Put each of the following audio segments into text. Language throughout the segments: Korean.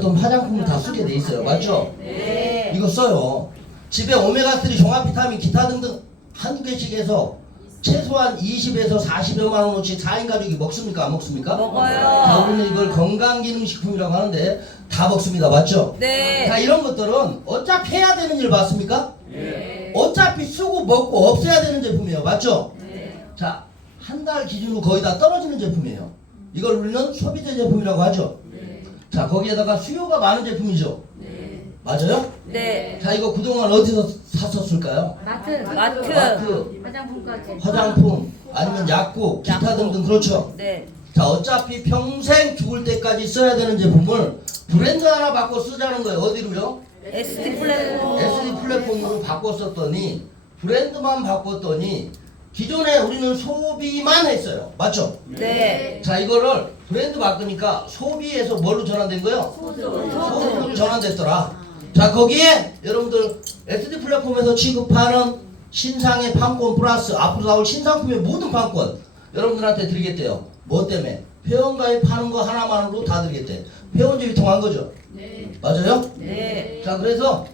쓰셨던 화장품을 다 쓰게 돼 있어요. 맞죠? 네. 이거 써요. 집에 오메가3 종합 비타민 기타 등등 한두 개씩 해서 최소한 20에서 40여만 원어치 4인 가족이 먹습니까? 안 먹습니까? 자, 먹어요. 우리는 이걸 건강기능식품이라고 하는데 다 먹습니다. 맞죠? 네. 자, 이런 것들은 어차피 해야 되는 일 맞습니까? 네. 어차피 쓰고 먹고 없애야 되는 제품이에요. 맞죠? 네. 자, 한 달 기준으로 거의 다 떨어지는 제품이에요. 이걸 우리는 소비재 제품이라고 하죠. 네. 자, 거기에다가 수요가 많은 제품이죠. 네. 맞아요? 네. 자, 이거 그동안 어디서 샀었을까요? 마트. 마트. 화장품까지. 화장품, 아니면 약국, 기타 약국. 등등 그렇죠. 네. 자, 어차피 평생 죽을 때까지 써야 되는 제품을 브랜드 하나 바꿔 쓰자는 거예요. 어디로요? SD 플랫폼. SD 플랫폼으로 바꿨었더니 브랜드만 바꿨더니 기존에 우리는 소비만 했어요. 맞죠? 네. 자, 이거를 브랜드 바꾸니까 소비에서 뭘로 전환된 거예요? 소비로 전환됐더라. 자, 거기에 여러분들 SD 플랫폼에서 취급하는 신상의 판권 플러스 앞으로 나올 신상품의 모든 판권 여러분들한테 드리겠대요. 뭐 때문에? 회원가입 하는 거 하나만으로 다 드리겠대. 회원제 유통한 거죠? 네. 맞아요? 네. 자, 그래서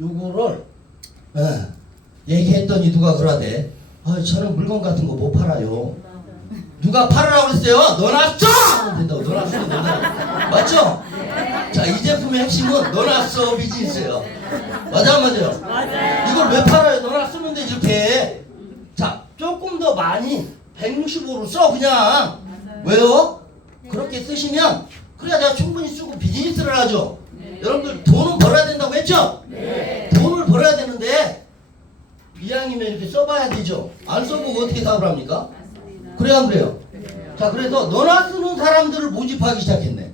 요거를 얘기했더니 누가 그러대. 저는 물건 같은 거 못 팔아요. 누가 팔으라고 그랬어요? 너나 써! 된다고. 너나 써. 맞죠? 자, 이 제품의 핵심은 너나 써 비즈니스예요. 맞아 안 맞아요? 맞아요. 이걸 왜 팔아요? 너나 쓰면 되지 이렇게. 자, 조금 더 많이 165로 써 그냥. 왜요? 그렇게 쓰시면 그래야 내가 충분히 쓰고 비즈니스를 하죠. 여러분들 돈은 벌어야 된다고 했죠? 돈을 벌어야 되는데 이왕이면 이렇게 써봐야 되죠. 안 써보고 어떻게 사업을 합니까? 그래요 안 그래요? 자, 그래서 너나 쓰는 사람들을 모집하기 시작했네.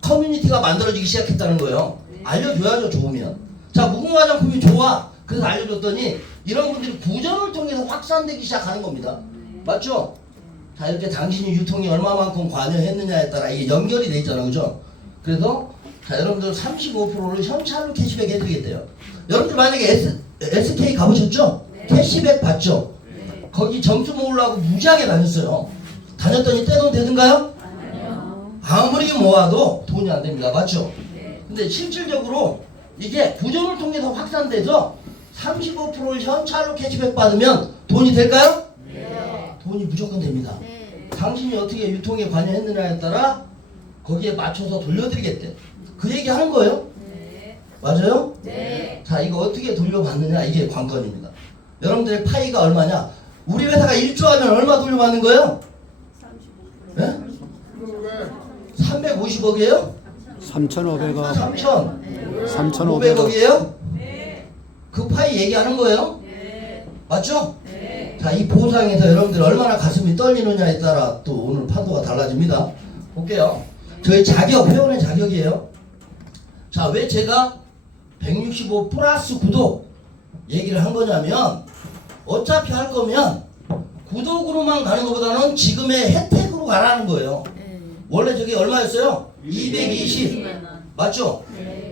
커뮤니티가 만들어지기 시작했다는 거예요. 알려줘야죠. 좋으면. 자, 무궁화 화장품이 좋아. 그래서 알려줬더니 이런 분들이 구전을 통해서 확산되기 시작하는 겁니다. 맞죠? 자, 이렇게 당신이 유통이 얼마만큼 관여했느냐에 따라 이게 연결이 돼 있잖아요. 그죠? 그래서 자, 여러분들 35%를 현찰로 캐시백 해드리겠대요. 여러분들 만약에 SK 가보셨죠? 캐시백 받죠? 거기 점수 모으려고 무지하게 다녔어요. 다녔더니 떼돈 되는가요? 아무리 모아도 돈이 안 됩니다. 맞죠? 근데 실질적으로 이게 구전을 통해서 확산돼서 35%를 현찰로 캐시백 받으면 돈이 될까요? 돈이 무조건 됩니다. 당신이 어떻게 유통에 관여했느냐에 따라 거기에 맞춰서 돌려드리겠대. 그 얘기 하는 거예요? 맞아요? 자, 이거 어떻게 돌려받느냐 이게 관건입니다. 여러분들의 파이가 얼마냐? 우리 회사가 1조 하면 얼마 돌려받는 거예요? 35%. 350억이에요? 3,500원, 3,500억이에요? 그 파이 얘기하는 거예요? 맞죠? 자, 이 보상에서 여러분들 얼마나 가슴이 떨리느냐에 따라 또 오늘 판도가 달라집니다. 볼게요. 저희 자격, 회원의 자격이에요. 자, 왜 제가 165 플러스 구독 얘기를 한 거냐면 어차피 할 거면 구독으로만 가는 것보다는 지금의 혜택으로 가라는 거예요. 원래 저게 얼마였어요? 220. 맞죠?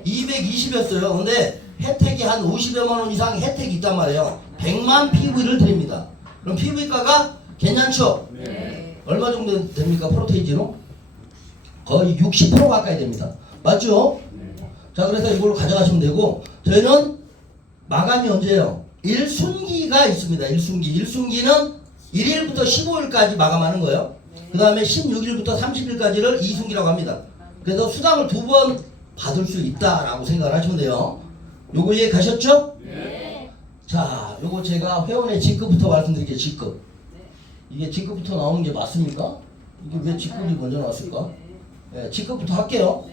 220이었어요. 근데 혜택이 한 50여만 원 이상 혜택이 있단 말이에요. 100만 PV를 드립니다. 그럼 PV가가 괜찮죠? 얼마 정도 됩니까? 프로테이지로? 거의 60% 가까이 됩니다. 맞죠? 자, 그래서 이걸로 가져가시면 되고 저희는 마감이 언제예요? 1순기가 있습니다. 1순기. 1순기는 1일부터 15일까지 마감하는 거예요. 그 다음에 16일부터 30일까지를 2순기라고 합니다. 그래서 수당을 2번 받을 수 있다라고 생각을 하시면 돼요. 요거 이해 가셨죠? 자, 요거 제가 회원의 직급부터 말씀드릴게요. 직급. 이게 직급부터 나오는 게 맞습니까? 이게 왜 직급이 먼저 나왔을까? 직급부터 할게요.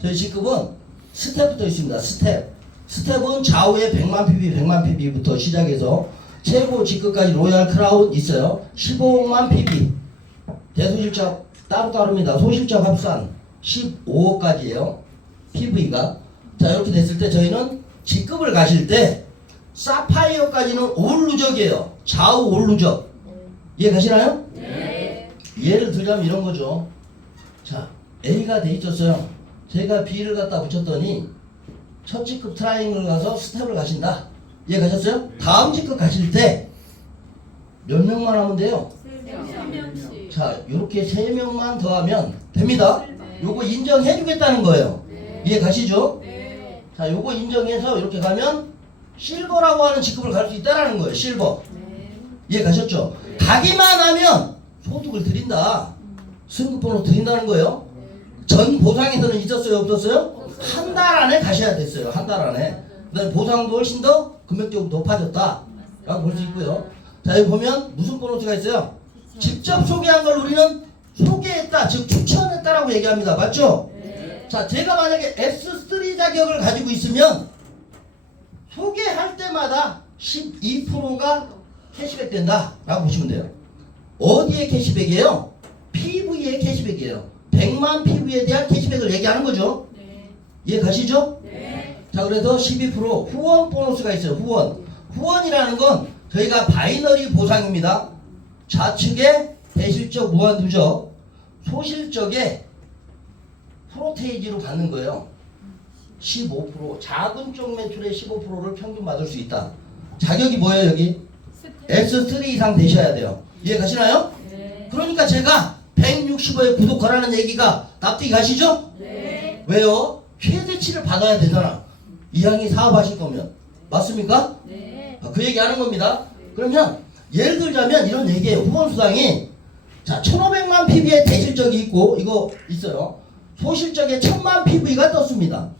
저희 직급은 스텝부터 있습니다. 스텝은 좌우에 100만 PB, 100만 PB부터 시작해서 최고 직급까지 로얄 크라운 있어요. 15억만 PB. 대소실적 따로따로입니다. 소실적 합산 15억까지예요. PV가. 자, 이렇게 됐을 때 저희는 직급을 가실 때 사파이어까지는 올 누적이에요. 좌우 올 누적. 이해 가시나요? 예를 들자면 이런 거죠. 자, A가 돼 있었어요. 제가 B를 갖다 붙였더니 첫 직급 트라이앵글 가서 스텝을 가신다. 이해 가셨어요? 다음 직급 가실 때 몇 명만 하면 돼요? 3명씩. 자, 요렇게 3명만 더하면 됩니다. 요거 인정해 주겠다는 거예요. 이해 가시죠? 자, 요거 인정해서 이렇게 가면 실버라고 하는 직급을 갈 수 있다라는 거예요. 실버. 이해 가셨죠? 가기만 하면 소득을 드린다. 승급번호 드린다는 거예요. 전 보상에서는 있었어요? 없었어요? 한 달 안에 가셔야 됐어요. 한 달 안에. 그다음에 보상도 훨씬 더 금액적으로 높아졌다. 라고 볼 수 있고요. 자, 여기 보면 무슨 보너스가 있어요? 직접 소개한 걸 우리는 소개했다, 즉 추천했다라고 얘기합니다. 맞죠? 자, 제가 만약에 S3 자격을 가지고 있으면 소개할 때마다 12%가 캐시백 된다라고 보시면 돼요. 어디에 캐시백이에요? PV에 캐시백이에요. 100만 PV에 대한 캐시백을 얘기하는 거죠. 이해 가시죠? 자, 그래서 12% 후원 보너스가 있어요. 후원이라는 건 저희가 바이너리 보상입니다. 좌측에 대실적 무한누적, 소실적에 프로테이지로 받는 거예요. 15%, 작은 쪽 매출의 15%를 평균 받을 수 있다. 자격이 뭐예요, 여기? S3 이상 되셔야 돼요. 이해 가시나요? 그러니까 제가 165에 구독하라는 얘기가 납득이 가시죠? 왜요? 최대치를 받아야 되잖아. 이왕이 사업하실 거면. 맞습니까? 그 얘기 하는 겁니다. 그러면 예를 들자면 이런 얘기예요. 후원수당이 자 1500만 PV의 대실적이 있고 이거 있어요. 소실적에 1000만 PV가 떴습니다.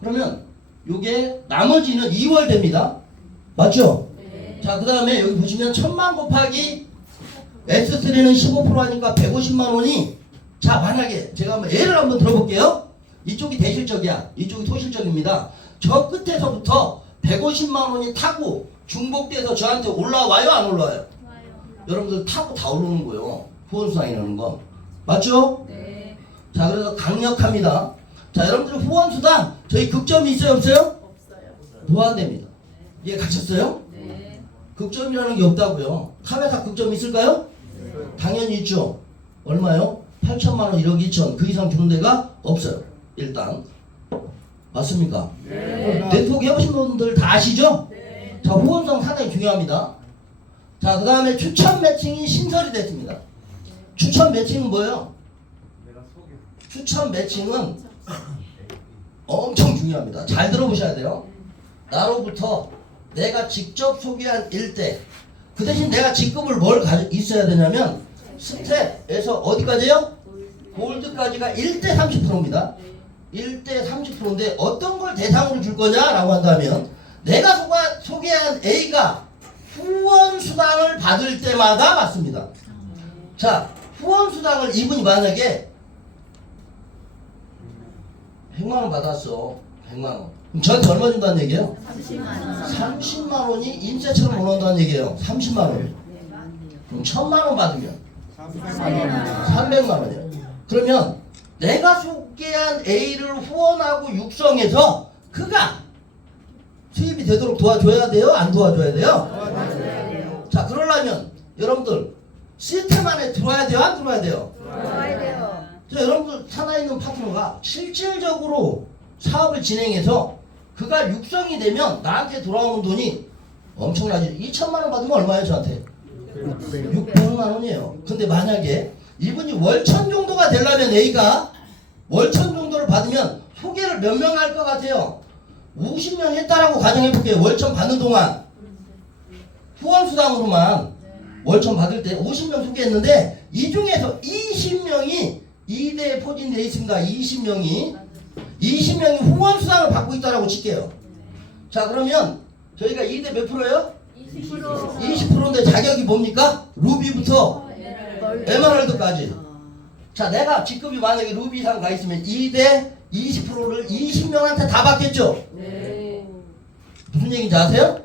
그러면 요게 나머지는 2월 됩니다. 맞죠? 자, 그 다음에 여기 보시면 1000만 곱하기 S3는 15% 하니까 150만 원이 자, 만약에 제가 한번 예를 한번 들어볼게요. 이쪽이 대실적이야. 이쪽이 소실적입니다. 저 끝에서부터 150만 원이 타고 중복돼서 저한테 올라와요, 안 올라와요? 여러분들 타고 다 올라오는 거예요. 후원수당이라는 거. 맞죠? 자, 그래서 강력합니다. 자, 여러분들 후원수당 저희 극점이 있어요, 없어요? 무한대입니다. 이해 가셨어요? 극점이라는 게 없다고요. 탑에서 극점 있을까요? 당연히 있죠. 얼마요? 8천만 원, 1억 2천. 그 이상 주는 데가 없어요. 일단. 맞습니까? 네트워크 해보신 분들 다 아시죠? 자, 후원수당 상당히 중요합니다. 자, 그 다음에 추천 매칭이 신설이 됐습니다. 추천 매칭은 뭐예요? 추천 매칭은 엄청 중요합니다. 잘 들어보셔야 돼요. 나로부터 내가 직접 소개한 일대, 그 대신 내가 직급을 뭘 가지고 있어야 되냐면 스텝에서 어디까지요? 골드까지가 1대 30%입니다. 1대 30%인데 어떤 걸 대상으로 줄 거냐라고 한다면 내가 소개한 A가 후원수당을 받을 때마다 받습니다. 자, 후원수당을 이분이 만약에 100만원 받았어. 100만원. 그럼 저한테 얼마 준다는 얘기예요? 30만원이 인쇄처럼 올라온다는 얘기예요. 30만원. 그럼 1000만원 받으면 300만원이에요. 그러면 내가 소개한 A를 후원하고 육성해서 그가 수입이 되도록 도와줘야 돼요? 안 도와줘야 돼요? 자, 그러려면 여러분들 시스템 안에 들어와야 돼요? 안 들어와야 돼요? 자, 여러분들 산하에 있는 파트너가 실질적으로 사업을 진행해서 그가 육성이 되면 나한테 돌아오는 돈이 엄청나지. 2천만원 받으면 얼마예요, 저한테? 600만원이에요. 근데 만약에 이분이 월천 정도가 되려면 A가 월천 정도를 받으면 소개를 몇 명 할 것 같아요? 50명 했다라고 가정해볼게요. 월천 받는 동안 후원수당으로만 월천 받을 때 50명 소개했는데 이 중에서 20명이 2대에 포진되어 있습니다. 20명이 후원수당을 받고 있다라고 칠게요. 자, 그러면 저희가 2대 몇 프로예요? 20%인데 자격이 뭡니까? 루비부터 에메랄드까지. 자, 내가 직급이 만약에 루비 이상 가 있으면 2대 20%를 20명한테 다 받겠죠? 무슨 얘기인지 아세요?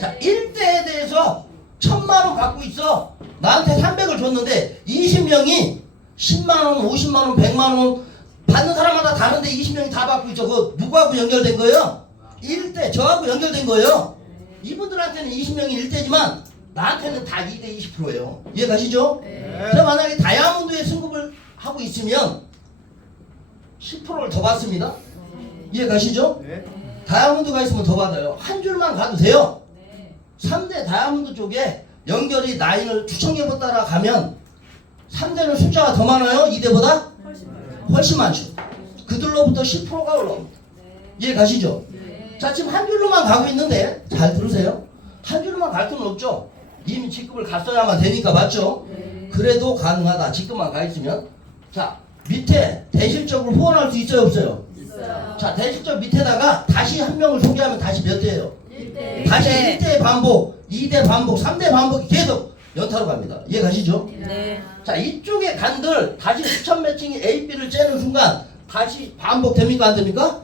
자, 1대에 대해서 1000만원 받고 있어. 나한테 300을 줬는데 20명이 10만원, 50만원, 100만원 받는 사람마다 다른데 20명이 다 받고 있죠. 그거 누구하고 연결된 거예요? 1대, 저하고 연결된 거예요. 이분들한테는 20명이 1대지만 나한테는 다 2대 20%예요. 이해 가시죠? 제가 만약에 다이아몬드에 승급을 하고 있으면 10%를 더 받습니다. 이해 가시죠? 다이아몬드가 있으면 더 받아요. 한 줄만 가도 돼요. 3대 다이아몬드 쪽에 연결이 라인을 추천계보 따라 가면 3대는 숫자가 더 많아요? 2대보다? 훨씬 많죠. 그 그들로부터 10%가 올라옵니다. 이해 가시죠? 자, 지금 한 줄로만 가고 있는데 잘 들으세요. 한 줄로만 갈 수는 없죠. 이미 직급을 갔어야만 되니까 맞죠? 그래도 가능하다. 직급만 가 있으면. 자, 밑에 대실적으로 후원할 수 있어요 없어요? 있어요. 자, 대실적 밑에다가 다시 한 명을 소개하면 다시 몇 대예요? 1대. 다시 1대 반복, 2대 반복, 3대 반복이 계속 연타로 갑니다. 이해 가시죠? 네. 자, 이쪽에 간들 다시 수천 매칭이 A, B를 째는 순간 다시 반복됩니까 안 됩니까?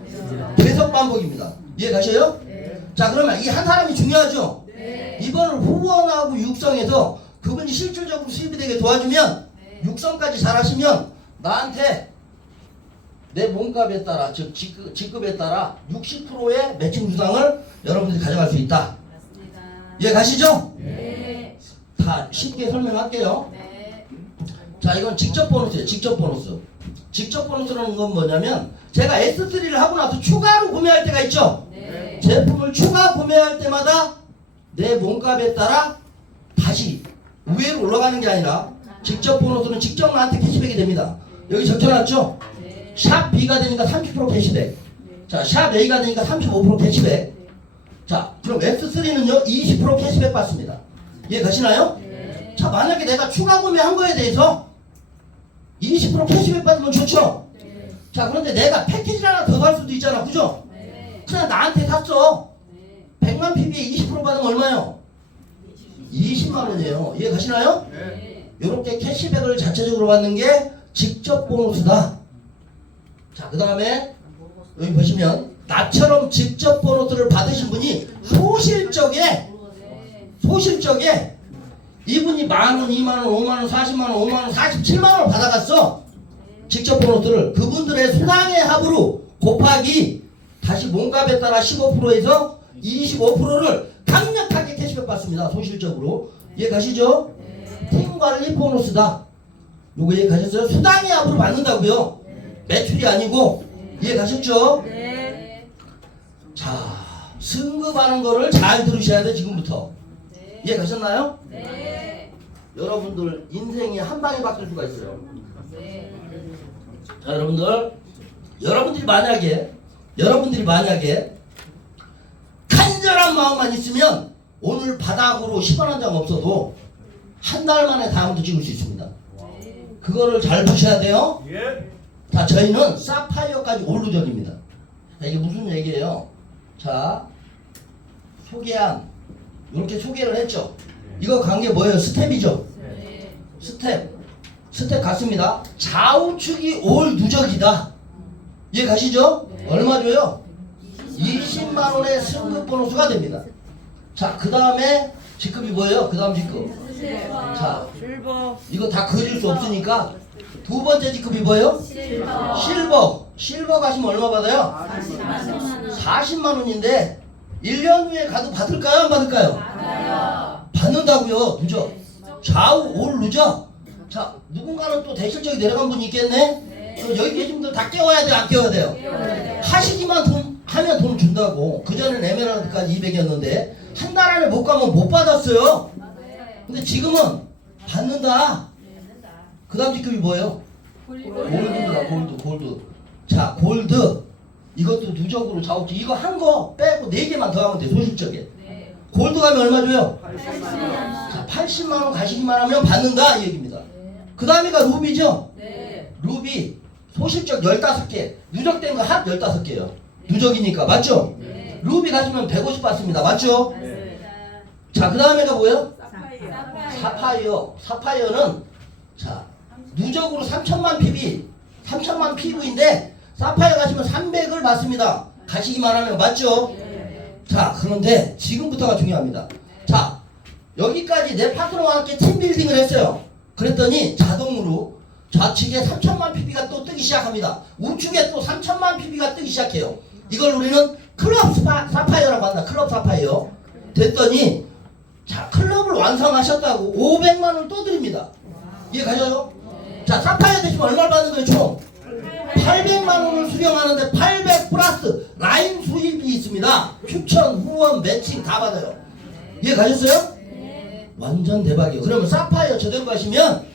계속 반복입니다. 이해 가셔요? 자, 그러면 이 한 사람이 중요하죠? 이번을 후원하고 육성해서 그분이 실질적으로 수입이 되게 도와주면 육성까지 잘하시면 나한테 내 몸값에 따라 즉 직급에 따라 60%의 매칭 수당을 여러분들이 가져갈 수 있다. 이해 가시죠? 다 쉽게 설명할게요. 자, 이건 직접 보너스예요. 직접 보너스. 직접 보너스라는 건 뭐냐면 제가 S3를 하고 나서 추가로 구매할 때가 있죠. 제품을 추가 구매할 때마다 내 몸값에 따라 다시 위로 올라가는 게 아니라 직접 보너스는 직접 나한테 캐시백이 됩니다. 여기 적혀놨죠? 샵 B가 되니까 30% 캐시백. 자, 샵 A가 되니까 35% 캐시백. 자, 그럼 S3는요 20% 캐시백 받습니다. 이해 가시나요? 자, 만약에 내가 추가 구매한 거에 대해서 20% 캐시백 받으면 좋죠? 자, 그런데 내가 패키지를 하나 더 살 수도 있잖아. 그죠? 그냥 나한테 샀어. 100만 PB에 20% 받으면 얼마요? 20만 원이에요. 이해 가시나요? 이렇게 캐시백을 자체적으로 받는 게 직접 보너스다. 자, 그 다음에 여기 보시면 나처럼 직접 보너스를 받으신 분이 소실적에 이분이 만원, 2만원, 5만원, 40만원, 5만원, 47만원을 받아갔어. 직접 보너스를 그분들의 수당의 합으로 곱하기 다시 몸값에 따라 15%에서 25%를 강력하게 캐시백 받습니다. 소실적으로. 이해 가시죠? 팀관리 보너스다. 요거 이해 가셨어요? 수당의 합으로 받는다고요. 매출이 아니고. 이해 가셨죠? 자, 승급하는 거를 잘 들으셔야 돼. 지금부터. 이해 가셨나요? 여러분들 인생이 한 방에 바뀔 수가 있어요. 자, 여러분들이 만약에 간절한 마음만 있으면 오늘 바닥으로 10원 한 장 없어도 한 달 만에 다음부터 찍을 수 있습니다. 그거를 잘 보셔야 돼요. 자, 저희는 사파이어까지 올 누적입니다. 자, 이게 무슨 얘기예요? 자, 소개한 이렇게 소개를 했죠. 이거 관계 뭐예요? 스텝이죠. 스텝 같습니다. 좌우측이 올 누적이다. 이해 가시죠? 얼마 줘요? 20만 원의 승급 보너스가 됩니다. 자, 그 다음에 직급이 뭐예요? 그 다음 직급. 자, 이거 다 그릴 수 없으니까 두 번째 직급이 뭐예요? 실버 가시면 얼마 받아요? 40만 원인데 1년 후에 가도 받을까요? 안 받을까요? 받는다고요. 누적. 좌우 올 누적. 자, 누군가는 또 대실적이 내려간 분이 있겠네. 여기 계신 분들 다 깨워야 돼요? 안 깨워야 돼요? 하시기만 하면 돈 준다고. 그전에는 에메랄드까지 200이었는데 한 달 안에 못 가면 못 받았어요. 근데 지금은 받는다. 그 다음 직급이 뭐예요? 골드입니다. 골드. 자, 골드. 이것도 누적으로 좌우측. 이거 한 거 빼고 4개만 더 하면 돼. 소실적에. 골드 가면 얼마 줘요? 80만. 자, 80만 원 가시기만 하면 받는다 이 얘기입니다. 그 다음에가 루비죠? 루비 소실적 15개, 누적된 거 합 15개요. 누적이니까 맞죠? 루비 가시면 150 받습니다. 맞죠? 자, 그 다음에가 뭐예요? 사파이어는 자, 누적으로 3천만 PV인데 사파이어 가시면 300을 받습니다. 가시기만 하면 맞죠? 자, 그런데 지금부터가 중요합니다. 자, 여기까지 내 파트너와 함께 팀빌딩을 했어요. 그랬더니 자동으로 좌측에 3천만 PB가 또 뜨기 시작합니다. 우측에 또 3천만 PB가 뜨기 시작해요. 이걸 우리는 클럽 사파이어라고 한다. 클럽 사파이어. 됐더니 자, 클럽을 완성하셨다고 500만 원을 또 드립니다. 이해 가셔요? 자, 사파이어 되시면 얼마를 받는 거예요? 총 800만 원을 수령하는데 800 플러스 라인 수입이 있습니다. 추천, 후원, 매칭 다 받아요. 이해 가셨어요? 완전 대박이에요. 그러면 사파이어 저대로 가시면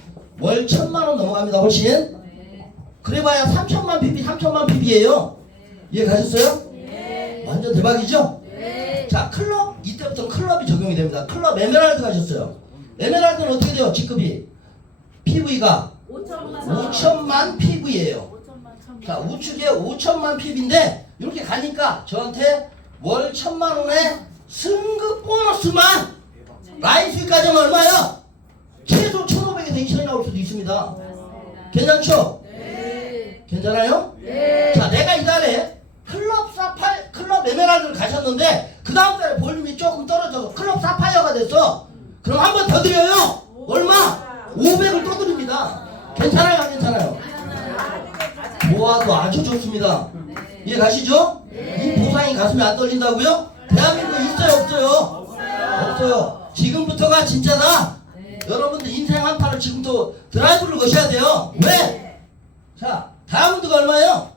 월 1000만 원 넘어갑니다. 훨씬. 그래봐야 3천만 PB, 3천만 PB예요. 이해 가셨어요? 완전 대박이죠? 자, 클럽, 이때부터 클럽이 적용이 됩니다. 클럽 에메랄드 가셨어요. 에메랄드는 어떻게 돼요? 직급이 PV가 5천만 PV예요. 자, 우측에 5천만 PV인데 이렇게 가니까 저한테 월 1,000만 원의 승급 보너스만 라인 수익까지 하면 얼마야? 최소 1,500에서 2,000이 나올 수도 있습니다. 괜찮죠? 괜찮아요? 자, 내가 이달에 클럽 사파이, 클럽 에메랄드를 가셨는데 그 다음 달에 볼륨이 조금 떨어져서 클럽 사파이어가 됐어. 그럼 한 번 더 드려요. 얼마? 500을 또 드립니다. 괜찮아요? 안 괜찮아요? 모아도 아주 좋습니다. 이해 가시죠? 이 보상이 가슴이 안 떨린다고요? 대한민국에 있어요? 없어요? 없어요. 지금부터가 진짜다. 여러분들 인생 한 판을 지금부터 드라이브를 거셔야 돼요. 왜? 자, 다이아몬드가 얼마예요?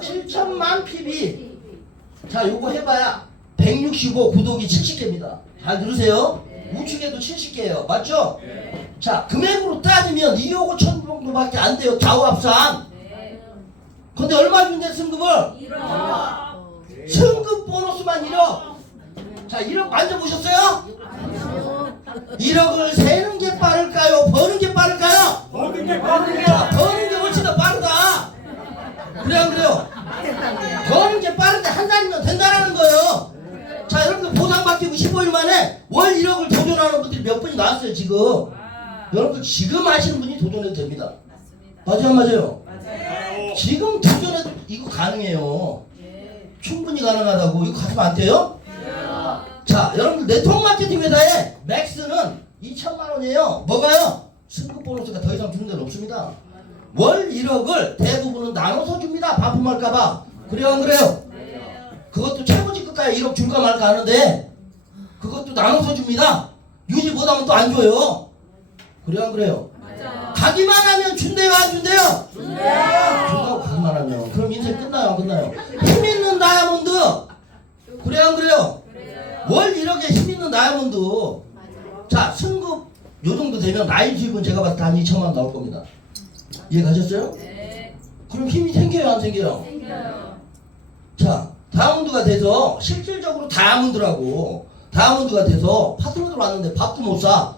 7천만 PB. 자, 요거 해봐야 165 구독이 70개입니다. 잘 들으세요. 우측에도 70개예요. 맞죠? 자, 금액으로 따지면 2억 5천 정도밖에 안 돼요. 좌우합산. 근데 얼마 준대 승급을? 1억. 승급 보너스만 1억. 자, 1억 만져보셨어요? 1억을 세는 게 빠를까요? 버는 게 빠를까요? 모든 게 빠르게 자, 버는 게 훨씬 더 빠르다. 그래 안 그래요? 버는 게 빠른데 한 달이면 된다라는 거예요. 자, 여러분들 보상 받기고 15일 만에 월 1억을 도전하는 분들이 몇 분이 나왔어요 지금. 여러분들 지금 하시는 분이 도전해도 됩니다. 맞아요, 맞아요? 지금 도전해도 이거 가능해요. 충분히 가능하다고. 이거 가슴 안 돼요? 자, 여러분들 네트워크 마케팅 회사의 맥스는 2천만 원이에요. 뭐가요? 승급 보너스가 더 이상 주는 데는 없습니다. 월 1억을 대부분은 나눠서 줍니다. 반품할까봐. 그래요, 안 그래요? 그것도 최고직급가에 1억 줄까 말까 하는데 그것도 나눠서 줍니다. 유지 못하면 또 안 줘요. 그래요, 안 그래요? 가기만 하면 준대요, 안 준대요? 준다고 가기만 하면 그럼 인생 끝나요, 안 끝나요? 힘 있는 다이아몬드. 그래요, 안 그래요? 월 1억에 힘 있는 다이아몬드. 자, 승급 요 정도 되면 라인 수입은 제가 봤을 때 한 2천만 원 나올 겁니다. 이해 가셨어요? 그럼 힘이 생겨요, 안 생겨요? 자, 다이아몬드가 돼서 실질적으로 다이아몬드가 돼서 파트너들 왔는데 밥도 못 사.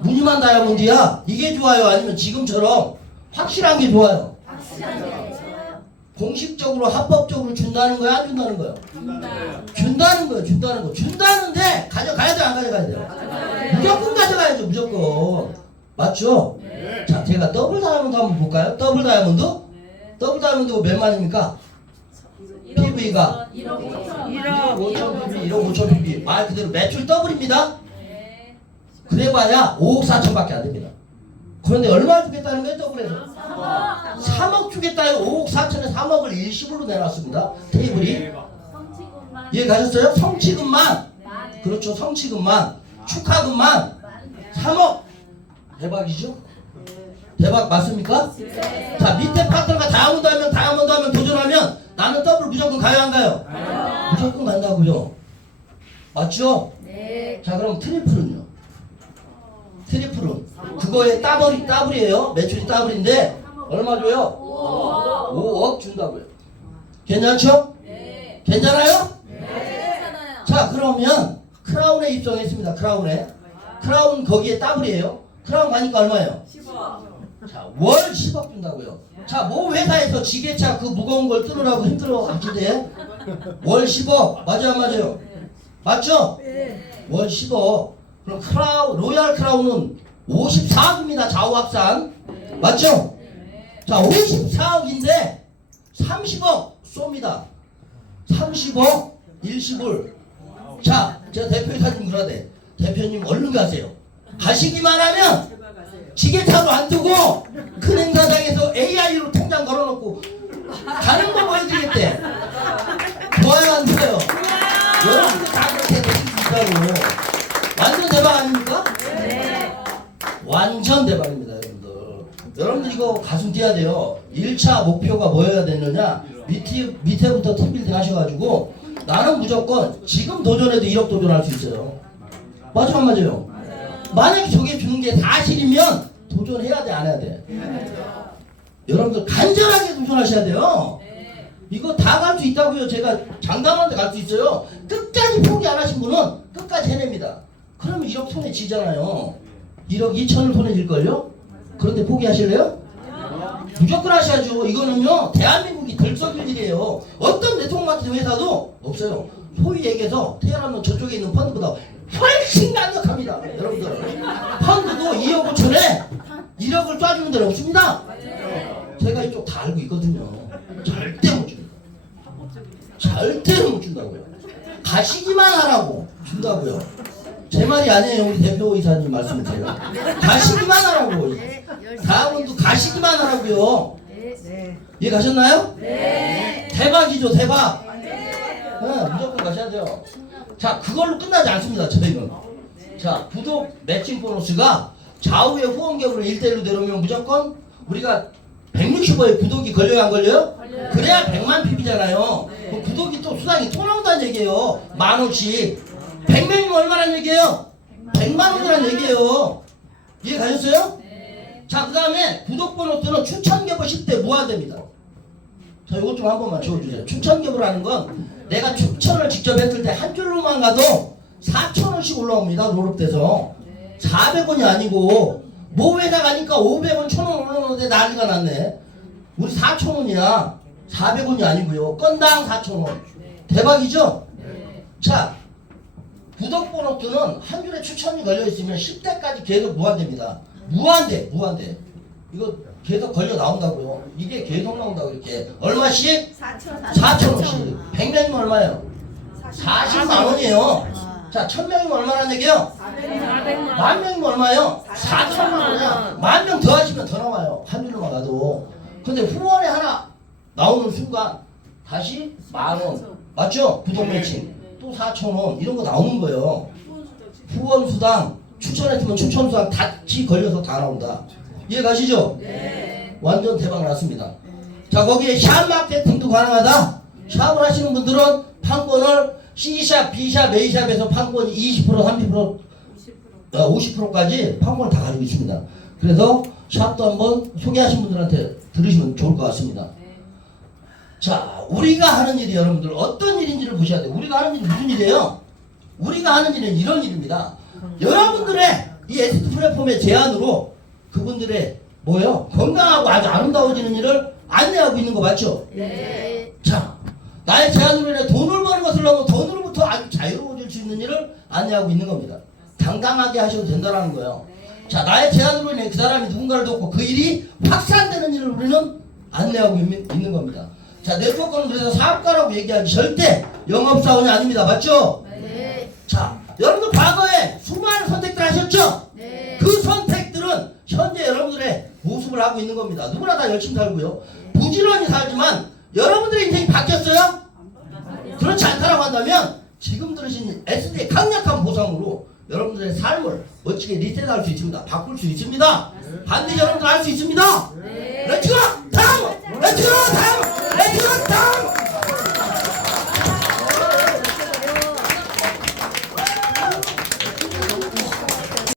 무늬만 다이아몬드야. 이게 좋아요? 아니면 지금처럼 확실한 게 좋아요? 공식적으로 합법적으로 준다는 거야, 안 준다는 거야? 준다는 거예요. 준다는데 가져가야 돼요, 안 가져가야 돼요? 무조건 가져가야죠, 무조건. 맞죠? 자, 제가 더블 다이아몬드 한번 볼까요? 더블 다이아몬드? 더블 다이아몬드가 몇 만입니까? PV가 1억 5천 PV, 1억 5천 PV. 말 그대로 매출 더블입니다. 그래봐야 5억 4천밖에 안 됩니다. 그런데 얼마 주겠다는 거예요, 더블에서? 3억 주겠다요. 5억 4천에 3억을 일시불로 내놨습니다. 테이블이. 이해 가셨어요? 성취금만. 그렇죠, 성취금만. 축하금만 3억. 대박이죠? 대박 맞습니까? 자, 밑에 파트너가 다이아몬드 하면 도전하면 나는 더블 무조건 가요, 안 가요? 무조건 간다고요. 맞죠? 자, 그럼 트리플은요? 트리플은 그거에 더블이에요. 매출이 더블인데 얼마 줘요? 5억 준다고요. 괜찮죠? 괜찮아요? 자, 그러면 크라운에 입성했습니다. 크라운 거기에 더블이에요. 크라운 가니까 얼마예요? 자, 월 10억 준다고요. 자, 모 회사에서 지게차 그 무거운 걸 뚫으라고 힘들어 하시대. 월 10억. 맞아요, 안 맞아요? 맞죠? 월 10억. 그럼 로얄 크라운은 54억입니다. 좌우합산. 맞죠? 자, 54억인데 30억 쏩니다. 30억 일시불. 자, 제가 대표이사 좀 그러대. 대표님 얼른 가세요. 가시기만 하면 지게차로 안 두고 큰 행사장에서 AI로 통장 걸어놓고 가는 거 보여드리겠대. 좋아요, 안 좋아요? 여러분들 다 그렇게 되실 수 있다고. 완전 대박 아닙니까? 완전 대박입니다, 여러분들. 여러분들 이거 가슴 뛰어야 돼요. 1차 목표가 뭐여야 되느냐? 밑에부터 팀빌딩 하셔가지고 나는 무조건 지금 도전해도 1억 도전할 수 있어요. 맞아, 안 맞아요? 만약에 저게 주는 게 사실이면 도전해야 돼, 안 해야 돼? 여러분들 간절하게 도전하셔야 돼요. 이거 다 갈 수 있다고요. 제가 장담하는데 갈 수 있어요. 끝까지 포기 안 하신 분은 끝까지 해냅니다. 그러면 1억 손에 지잖아요. 1억 2천을 손에 질걸요? 그런데 포기하실래요? 무조건 하셔야죠. 이거는요, 대한민국이 들썩일 일이에요. 어떤 네트워크 회사도 없어요. 소위 얘기해서 태어나면 저쪽에 있는 펀드보다 훨씬 강력합니다. 여러분들. 펀드도 2억 5천에 1억을 쏴주는 데는 없습니다. 제가 이쪽 다 알고 있거든요. 절대 못 줍니다. 절대 못 준다고요. 가시기만 하라고 준다고요. 제 말이 아니에요. 우리 대표이사님 말씀이세요. 가시기만 하라고. 다음은도 가시기만 하라고요. 이해 가셨나요? 네. 대박이죠, 대박. 네, 무조건 가셔야 돼요. 자, 그걸로 끝나지 않습니다, 저희는. 자, 구독 매칭 보너스가 좌우의 후원ገብ으로 1대1로 내려오면 무조건 우리가 160원의 구독이 걸려요, 안 걸려요? 그래야 100만 PB잖아요. 그럼 구독이 또 수당이 또 나온다는 얘기예요. 10,000원씩. 100명이면 얼마란 얘기예요? 100만 원이란 얘기예요. 이해 가셨어요? 자, 그 다음에 구독 보너스는 추천ገብ을 10대 무한대입니다. 자, 이것 좀 한 번만 지워주세요. 추천ገብ이라는 건 내가 추천을 직접 했을 때 한 줄로만 가도 4,000원씩 올라옵니다. 롤업돼서 400원이 아니고 모 회사 가니까 500원, 1,000원 올라오는데 난리가 났네. 우리 4,000원이야. 400원이 아니고요. 건당 4,000원. 대박이죠? 자, 구독 보너스는 한 줄에 추천이 걸려있으면 10대까지 계속 무한대입니다. 무한대. 이거 계속 걸려 나온다고요. 이게 계속 나온다고 이렇게. 얼마씩? 4,000원씩. 100명이면 얼마예요? 40만 원이에요. 자, 1,000명이면 얼마란 얘기예요? 10,000명이면 얼마예요? 4,000만 원이야. 10,000명 더 하시면 더 나와요. 한 줄로만 가도. 근데 후원에 하나 나오는 순간 다시 10,000원. 맞죠? 구독 매칭. 또 4,000원. 이런 거 나오는 거예요. 후원 수당. 추천했으면 추천 수당 같이 걸려서 다 나온다. 이해 가시죠? 네. 완전 대박 났습니다. 자, 거기에 샵 마케팅도 가능하다. 샵을 하시는 분들은 판권을 C샵, B샵, A샵에서 판권이 20%, 30%, 50%까지 판권을 다 가지고 있습니다. 그래서 샵도 한번 소개하신 분들한테 들으시면 좋을 것 같습니다. 자, 우리가 하는 일이 여러분들 어떤 일인지를 보셔야 돼요. 우리가 하는 일이 무슨 일이에요? 우리가 하는 일은 이런 일입니다. 여러분들의 이 ST 플랫폼의 제안으로 그분들의 뭐예요? 건강하고 아주 아름다워지는 일을 안내하고 있는 거 맞죠? 네. 자, 나의 제안으로 인해 돈을 버는 것을 넘어 돈으로부터 아주 자유로워질 수 있는 일을 안내하고 있는 겁니다. 당당하게 하셔도 된다는 거예요. 자, 나의 제안으로 인해 그 사람이 누군가를 돕고 그 일이 확산되는 일을 우리는 안내하고 있는 겁니다. 자, 네트워크는 그래서 사업가라고 얘기하지 절대 영업사원이 아닙니다. 맞죠? 네. 자, 여러분들 과거에 수많은 선택들 하셨죠? 네. 그 선택들은 현재 여러분들의 모습을 하고 있는 겁니다. 누구나 다 열심히 살고요. 부지런히 살지만 여러분들의 인생이 바뀌었어요? 그렇지 않다라고 한다면 지금 들으신 SD의 강력한 보상으로 여러분들의 삶을 멋지게 리셋할 수 있습니다. 바꿀 수 있습니다. 반드시 여러분들 할 수 있습니다. 렛츠고!